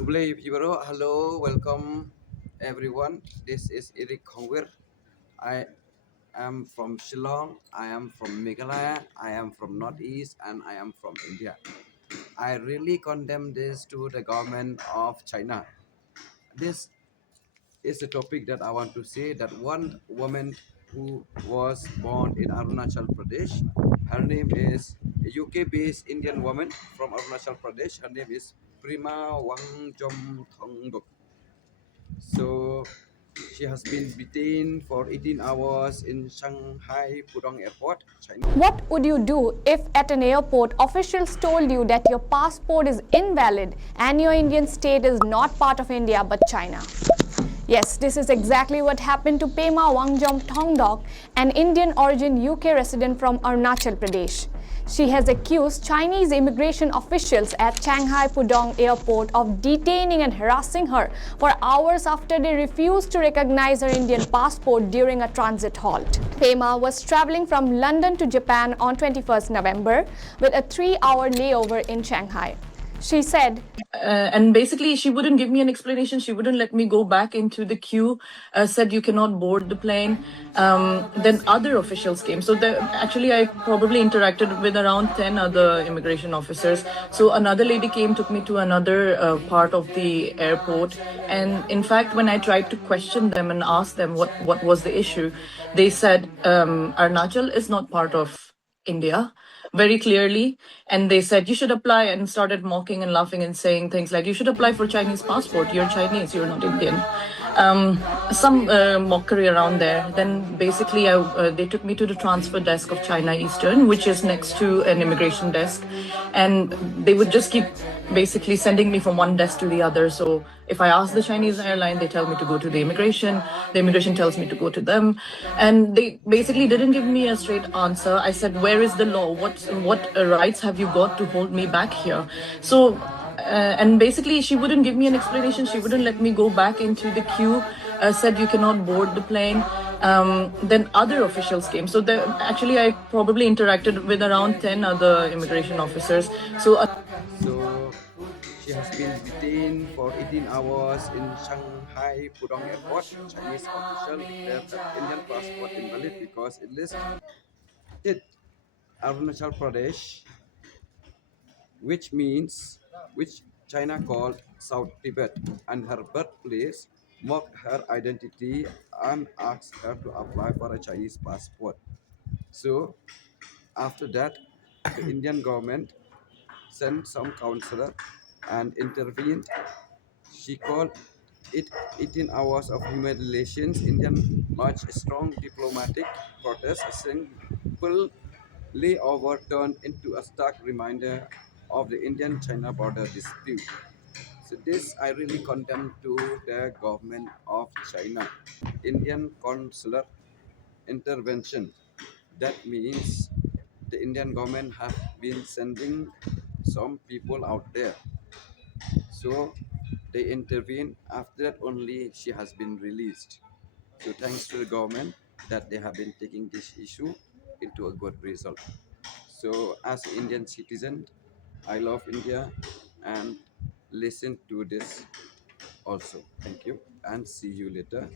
Hello, welcome everyone. This is Erickhongwir. I am from Shillong, I am from Meghalaya, I am from Northeast, and I am from India. I really condemn this to the government of China. This is a topic that I want to say that one woman who was born in Arunachal Pradesh, her name is a UK-based Indian woman from Arunachal Pradesh. Her name is Prima Wangjom Thongdok. So she has been detained for 18 hours in Shanghai Pudong Airport, China. What would you do if at an airport officials told you that your passport is invalid and your Indian state is not part of India but China? Yes, this is exactly what happened to Pema Wangjom Thongdok, an Indian origin UK resident from Arunachal Pradesh. She has accused Chinese immigration officials at Shanghai Pudong Airport of detaining and harassing her for hours after they refused to recognize her Indian passport during a transit halt. Pema was traveling from London to Japan on 21st November with a 3-hour layover in Shanghai. She said, and basically she wouldn't give me an explanation. She wouldn't let me go back into the queue, said you cannot board the plane. Then other officials came. So actually I probably interacted with around 10 other immigration officers. So another lady came, took me to another part of the airport. And in fact, when I tried to question them and ask them what was the issue, they said Arunachal is not part of India very clearly, and they said you should apply, and started mocking and laughing and saying things like you should apply for Chinese passport, you're Chinese, you're not Indian. Some mockery around there. Then basically they took me to the transfer desk of China Eastern, which is next to an immigration desk, and they would just keep basically sending me from one desk to the other. So if I ask the Chinese airline, they tell me to go to the immigration tells me to go to them, and they basically didn't give me a straight answer. I said, where is the law? What rights have you got to hold me back here? So and basically she wouldn't give me an explanation. She wouldn't let me go back into the queue, said you cannot board the plane. Then other officials came. So actually I probably interacted with around 10 other immigration officers. So she has been detained for 18 hours in Shanghai Pudong Airport. Chinese official declared that Indian passport invalid because it listed Arunachal Pradesh, which China called South Tibet, and her birthplace, mocked her identity and asked her to apply for a Chinese passport. So after that, the Indian government sent some counselor and intervened. She called it 18 hours of humiliations. Indian launched a strong diplomatic protest. A simple layover turned into a stark reminder of the Indian-China border dispute. So this I really condemn to the government of China. Indian consular intervention. That means the Indian government have been sending some people out there. So they intervene. After that only she has been released. So thanks to the government that they have been taking this issue into a good result. So as an Indian citizen, I love India and listen to this also. Thank you and see you later.